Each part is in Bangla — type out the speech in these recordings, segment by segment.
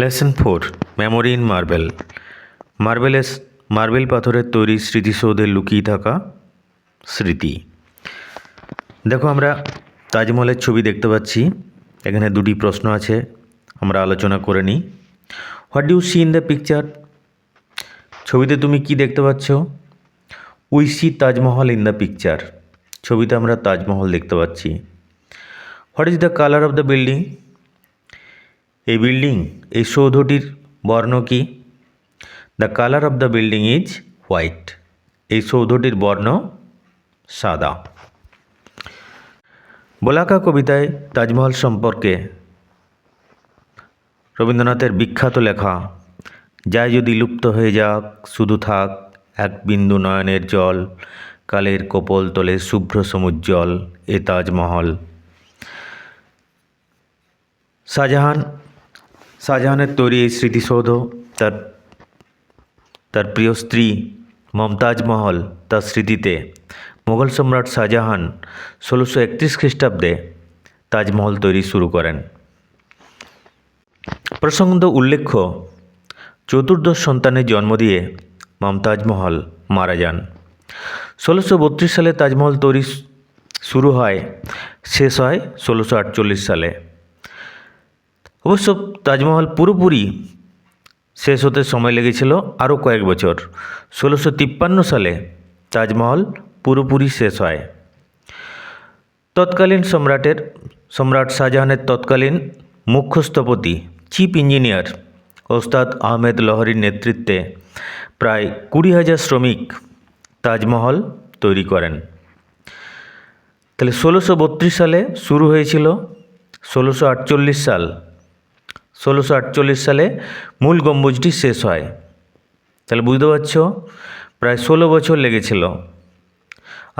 Lesson 4 memory in marble. Marble পাথরের তৈরি স্মৃতিসৌধে লুকিয়ে থাকা স্মৃতি। দেখো, আমরা তাজমহলের ছবি দেখতে পাচ্ছি। এখানে দুটি প্রশ্ন আছে, আমরা আলোচনা করে নিই। What do you see in the picture? ছবিতে তুমি কি দেখতে পাচ্ছ? We see Taj Mahal in the picture. ছবিতে আমরা তাজমহল দেখতে পাচ্ছি। What is the colour of the building? এই সৌধটির বর্ণ কি? The colour of the building is white. এই সৌধটির বর্ণ সাদা। বলাকা কবিতায় তাজমহল সম্পর্কে রবীন্দ্রনাথের বিখ্যাত লেখা যায় যদি লুপ্ত হয়ে যাক, শুধু থাক এক বিন্দু নয়নের জল, কালের কপোল তলে শুভ্র সমুজ্জ্বল এ তাজমহল। শাহজাহানের তৈরি এই স্মৃতিসৌধ তার প্রিয় স্ত্রী মমতাজ মহল তার স্মৃতিতে মুঘল সম্রাট শাহজাহান 1631 খ্রিস্টাব্দে তাজমহল তৈরি শুরু করেন। প্রসঙ্গত উল্লেখ্য, চতুর্দশ সন্তানের জন্ম দিয়ে মমতাজ মহল মারা যান। 1632 সালে তাজমহল তৈরি শুরু হয়, শেষ হয় 1648 সালে। অবশ্য তাজমহল পুরোপুরি শেষ হতে সময় লেগেছিল আরও কয়েক বছর। 1653 সালে তাজমহল পুরোপুরি শেষ হয়। তৎকালীন সম্রাট শাহজাহানের তৎকালীন মুখ্য স্থপতি চিফ ইঞ্জিনিয়ার ওস্তাদ আহমেদ লহরির নেতৃত্বে প্রায় 20,000 শ্রমিক তাজমহল তৈরি করেন। তাহলে 1632 সালে শুরু হয়েছিল, 1648 সালে মূল গম্বুজটি শেষ হয়। তাহলে বুঝতে পারছ, প্রায় 16 বছর লেগেছিল,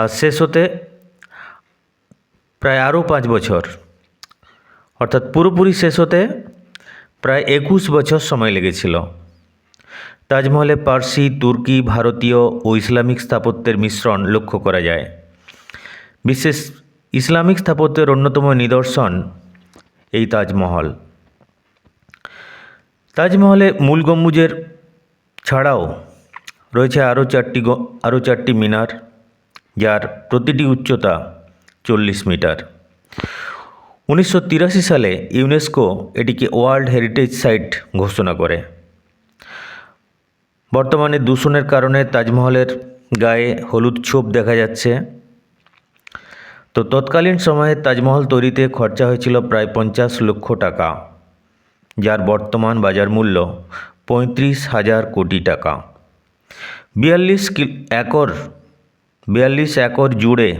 আর শেষ হতে প্রায় আরও 5 বছর, অর্থাৎ পুরোপুরি শেষ হতে প্রায় 21 বছর সময় লেগেছিল। তাজমহলে পার্সি, তুর্কি, ভারতীয় ও ইসলামিক স্থাপত্যের মিশ্রণ লক্ষ্য করা যায়। বিশেষ ইসলামিক স্থাপত্যের অন্যতম নিদর্শন এই তাজমহল। তাজমহলে মূল গম্বুজের ছাড়াও রয়েছে আরও চারটি মিনার, যার প্রতিটি উচ্চতা 40 মিটার। 1983 সালে ইউনেস্কো এটিকে ওয়ার্ল্ড হেরিটেজ সাইট ঘোষণা করে। বর্তমানে দূষণের কারণে তাজমহলের গায়ে হলুদ ছোপ দেখা যাচ্ছে। তো তৎকালীন সময়ে তাজমহল তৈরিতে খরচা হয়েছিল প্রায় 50 লক্ষ টাকা, যার বর্তমান বাজার মূল্য 35,000 কোটি টাকা। 42 একর জুড়ে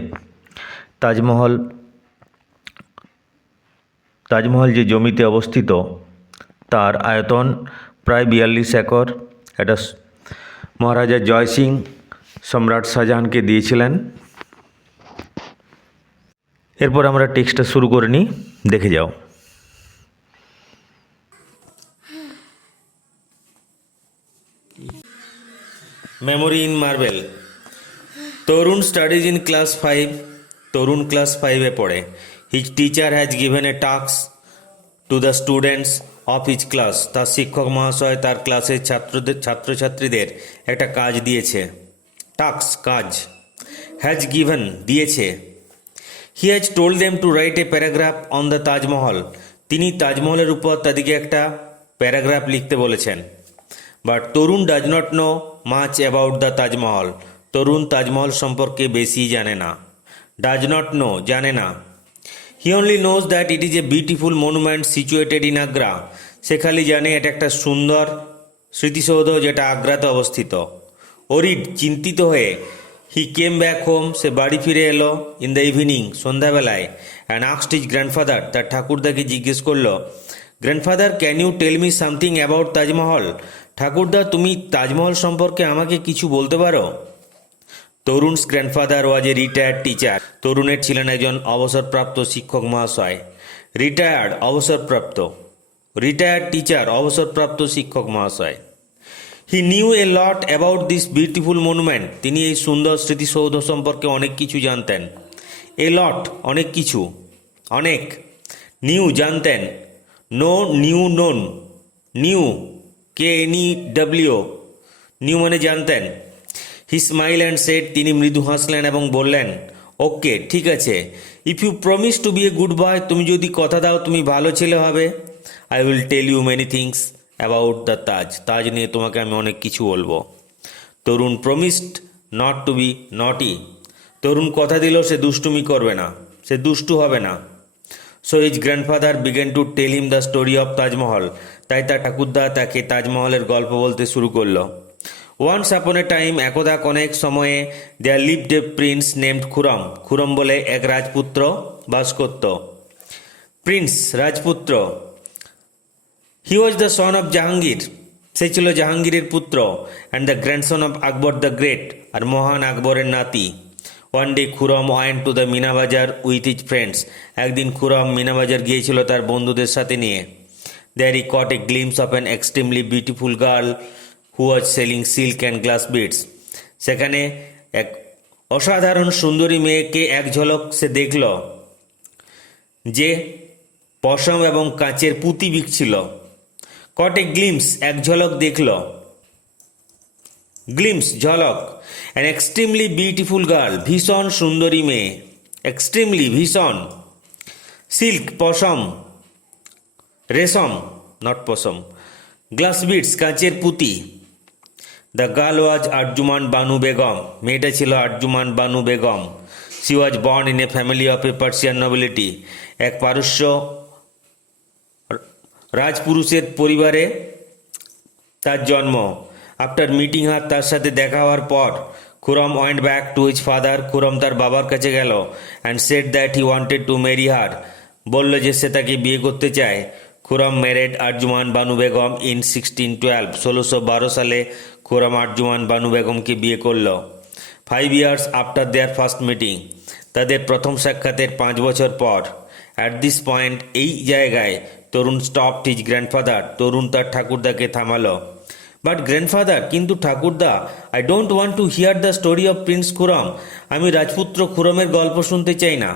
তাজমহল যে জমিতে অবস্থিত, তার আয়তন প্রায় 42 একর। এটা মহারাজা জয় সিং সম্রাট শাহজাহানকে দিয়েছিলেন। এরপর আমরা টেক্সটটা শুরু করে নিই, দেখে যাও। Memory in marble. Tarun studies in class 5। Tarun class 5-এ পড়ে। His teacher has given a task to the students of his class. তার শিক্ষক মহাশয় তার ক্লাসের ছাত্রছাত্রীদের একটা কাজ দিয়েছে। টাস্ক কাজ, হ্যাজ গিভেন দিয়েছে। He has told them to write a paragraph on the Taj Mahal. তিনি তাজমহলের উপর তাদেরকে একটা প্যারাগ্রাফ লিখতে বলেছেন। But Tarun does not know much about the Taj Mahal. Tarun Taj Mahal সম্পর্কে বেশি জানে না। ডাজ নট নো, জানে না। He only knows that it is a beautiful monument situated in Agra. সে খালি জানে এটা একটা সুন্দর স্মৃতিসৌধ যেটা আগ্রাতে অবস্থিত। ওরিড, চিন্তিত হয়ে, হি কেম ব্যাক হোম, সে বাড়ি ফিরে এলো। ইন দ্য ইভিনিং, সন্ধ্যাবেলায়। অ্যান্ড আস্কড হিজ গ্র্যান্ডফাদার, তার ঠাকুরদাকে জিজ্ঞেস করলো, grandfather can you tell me something about Taj Mahal? ঠাকুরদা, তুমি তাজমহল সম্পর্কে আমাকে কিছু বলতে পারো? Tarun's grandfather was a retired teacher. তরুণের ছিলেন একজন অবসরপ্রাপ্ত শিক্ষক মহাশয়। রিটায়ার্ড টিচার, অবসরপ্রাপ্ত শিক্ষক মহাশয়। He knew A lot about this beautiful monument. তিনি এই সুন্দর স্মৃতিসৌধ সম্পর্কে অনেক কিছু জানতেন। এ লট, অনেক কিছু, অনেক। নিউ, জানতেন। Know, knew, known. Knew, KNEW, knew মানে জানতেন। হি স্মাইল অ্যান্ড সেড, তিনি মৃদু হাসলেন এবং বললেন, ওকে ঠিক আছে, if you promise to be a good boy, তুমি যদি কথা দাও তুমি ভালো ছেলে হবে, I will tell you many things about the Taj, Taj নিয়ে তোমাকে আমি অনেক কিছু বলবো। Tarun promised not to be naughty, Tarun কথা দিল সে দুষ্টুমি করবে না, সে দুষ্টু হবে না। So his grandfather began to tell him the story of Taj Mahal, তাই তার ঠাকুরদা তাকে তাজমহলের গল্প বলতে শুরু করলো। ওয়ান্স আপন এ টাইম, একদা অনেক সময়ে, there lived a prince named Khurram, Khurram বলে এক রাজপুত্র বাস করত। প্রিন্স রাজপুত্র। He was the son of Jahangir, সে ছিল জাহাঙ্গীরের পুত্র, and the grandson of Akbar the great, আর মহান আকবরের নাতি। One day Khurram went to the Meena Bazaar with his friends, একদিন খুরম মিনাবাজার গিয়েছিল তার বন্ধুদের সাথে নিয়ে। There he caught a glimpse of an extremely beautiful girl who was selling silk and glass beads, সেখানে এক অসাধারণ সুন্দরী মেয়েকে এক ঝলক সে দেখল, যে পশম এবং কাঁচের পুঁতি বিকছিল। কট এ গ্লিমস, এক ঝলক দেখল, গ্লিমস ঝলক, অ্যান এক্সট্রিমলি বিউটিফুল গার্ল, ভীষণ সুন্দরী মেয়ে, এক্সট্রিমলি ভীষণ, সিল্ক পশম, রেশম নট পশম, গ্লাস বিডস কাঁচের পুঁতি। The girl was Arjuman Banu Begum, মেয়েটা ছিল Arjuman Banu Begum. She was born in a family of A Persian nobility, এক পারস্য রাজপুরুষের পরিবারে তার জন্ম। আফটার মিটিং হার, তার সাথে দেখা হওয়ার পর, Khurram went back to his father, Khurram তার বাবার কাছে গেল, and said that he wanted to marry her, বলল যে সে তাকে বিয়ে করতে চায়। খুরম ম্যারেড আরজুমান বানু বেগম ইন 1612, 1612 সালে খুরম আরজুমান বানু বেগমকে বিয়ে করল। 5 years after their first meeting, তাদের প্রথম সাক্ষাতের 5 বছর পর। অ্যাট দিস পয়েন্ট, এই জায়গায়, তরুণ স্টপড হিজ গ্র্যান্ডফাদার, তরুণ তার ঠাকুরদাকে থামালো। বাট গ্র্যান্ডফাদার, কিন্তু ঠাকুরদা, I don't want to here the story of Prince Khurram, আমি রাজপুত্র খুরমের গল্প শুনতে চাই না।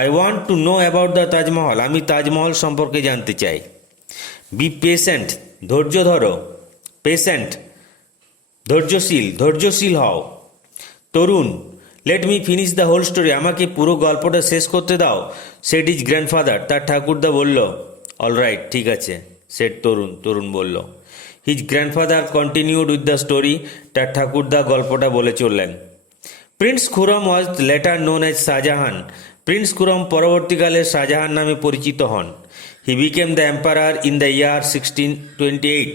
I want to know about the Taj Mahal, আমি তাজমহল সম্পর্কে জানতে চাই। বি পেশেন্ট, ধৈর্য ধরো, পেশেন্ট ধৈর্যশীল, ধৈর্যশীল হও। Tarun, let me finish the whole story, আমাকে পুরো গল্পটা শেষ করতে দাও। সেট ইজ গ্র্যান্ডফাদার, তার ঠাকুরদা বলল। অলরাইট, ঠিক আছে, সেট তরুণ, তরুণ বলল। His grandfather continued with the story, তার ঠাকুরদা গল্পটা বলে চললেন। Prince Khurram was later known as Shah Jahan, prince Khurram পরবর্তীকালে শাহজাহান নামে পরিচিত হন। He became the emperor in the year 1628,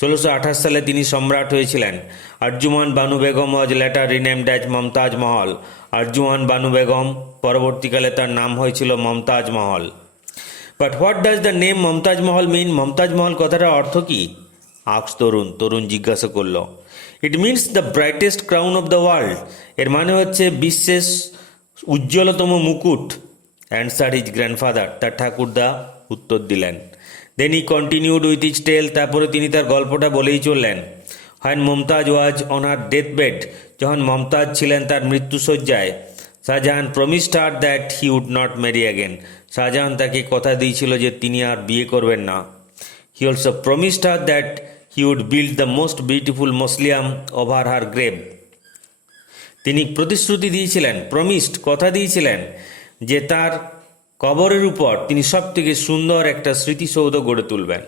1628 সালে তিনি সম্রাট হয়েছিলেন। Arjumand Banu Begum was later renamed as Mumtaz Mahal, Arjumand Banu Begum পরবর্তীকালে তার নাম হয়েছিল Mumtaz Mahal. But what does the name Mumtaz Mahal mean, Mumtaz Mahal কথাটার অর্থ কি? আক্স তরুণ, তরুণ জিজ্ঞাসা করল। It means the brightest crown of the world, এর মানে হচ্ছে বিশ্বের উজ্জ্বলতম মুকুট। অ্যান্সার হিজ গ্র্যান্ডফাদার, তার ঠাকুরদা উত্তর দিলেন। Then he continued with his tale, তারপরে তিনি তার গল্পটা বলেই চললেন। When Mumtaz was on her death bed, যখন মমতাজ ছিলেন তার মৃত্যুশয্যায়, Shah Jahan promised her that he would not marry again, Shah Jahan তাকে কথা দিয়েছিল যে তিনি আর বিয়ে করবেন না। He also promised her that he would build the most beautiful mausoleum over her grave, তিনি প্রতিশ্রুতি দিয়েছিলেন, প্রমিসড কথা দিয়েছিলেন, যে তার কবরের উপর তিনি সবথেকে সুন্দর একটা স্মৃতিসৌধ গড়ে তুলবেন।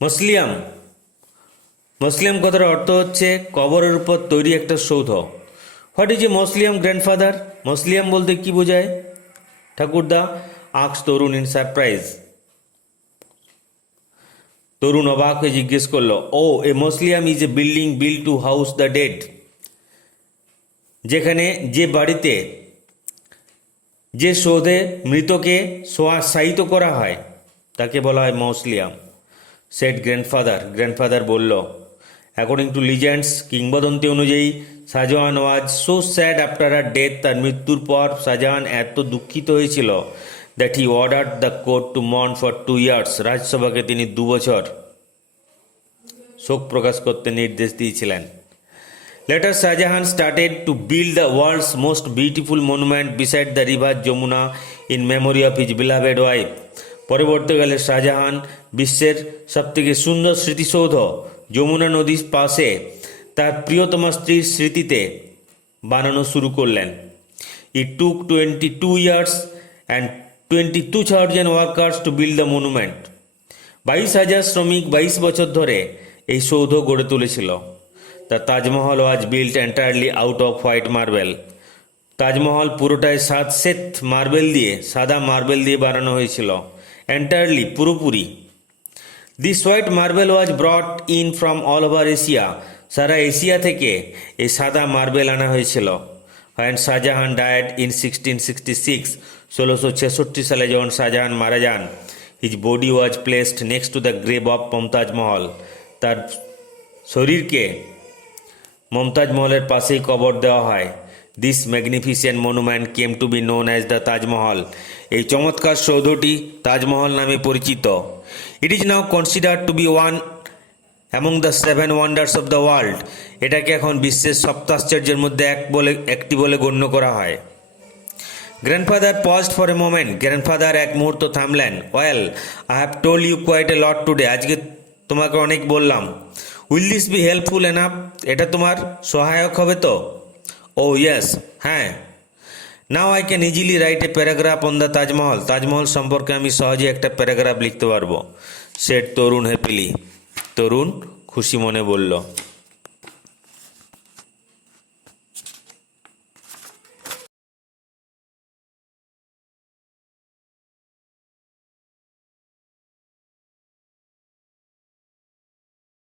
মসলিয়াম, মসলিয়াম কথার অর্থ হচ্ছে কবরের উপর তৈরি একটা সৌধ। হোয়াট ইজ এ মসলিয়াম গ্র্যান্ডফাদার, মসলিয়াম বলতে কি বোঝায়? ঠাকুরদা আক্স তরুণ ইন সারপ্রাইজ, তরুণ অবাক হয়ে জিজ্ঞেস করলো, oh a mausoleum is a building build to house the dead, যেখানে, যে বাড়িতে, যে সৌধে মৃতকে শায়িত করা হয় তাকে বলা হয় মসলিয়াম। সেট গ্র্যান্ডফাদার, গ্র্যান্ডফাদার বলল। অ্যাকর্ডিং টু লিজেন্ডস, কিংবদন্তি অনুযায়ী, Shah Jahan was so sad after her death, তার মৃত্যুর পর শাহজাহান এত দুঃখিত হয়েছিল, that he ordered the court to mourn for 2 years, রাজসভাকে তিনি 2 বছর শোক প্রকাশ করতে নির্দেশ দিয়েছিলেন। Later, Shahjahan started to build the world's most beautiful monument beside the river Jamuna in memory of his beloved wife. পরবর্তীকালে শাহজাহান বিশ্বের সবথেকে সুন্দর স্মৃতিসৌধ যমুনা নদীর পাশে তার প্রিয়তমা স্ত্রীর স্মৃতিতে বানানো শুরু করলেন। It took 22 years and 22,000 workers to build the monument. 22,000 শ্রমিক 22 বছর ধরে এই সৌধ গড়ে তুলেছিল। The Taj Mahal was built entirely out of white marble. Taj Mahal পুরোটাই শ্বেত মার্বেল দিয়ে, সাদা মার্বেল দিয়ে বানানো হয়েছিল। এন্টায়ারলি, পুরোপুরি। This white marble was brought in from all over Asia. সারা এশিয়া থেকে এই সাদা মার্বেল আনা হয়েছিল। হোয়েন শাহজাহান ডায়েড ইন 1666, 1666 সালে যখন শাহজাহান মারা যান, his body was placed next to the grave of Mumtaz Mahal. তার শরীরকে মমতাজ মহলের পাশেই কবর দেওয়া হয়। This magnificent monument came to be known as the Taj Mahal. এই চমৎকার সৌধটি তাজমহল নামে পরিচিত। It is now considered to be one among the 7 wonders of the world. এটাকে এখন বিশ্বের সপ্তাশ্চর্যের মধ্যে একটি বলে গণ্য করা হয়। Grandfather paused for a moment. Grandfather এক মুহূর্ত থামলেন। Well, I have told you quite a lot today. আজকে তোমাকে অনেক বললাম। Will this be helpful enough? এটা তোমার সহায়ক হবে তো? ও ইয়েস, হ্যাঁ। Now I can easily write a paragraph on the Taj Mahal. Taj Mahal সম্পর্কে আমি সহজে একটা প্যারাগ্রাফ লিখতে পারবো। সেট তরুণ হ্যাপিলি। তরুণ খুশি মনে বলল।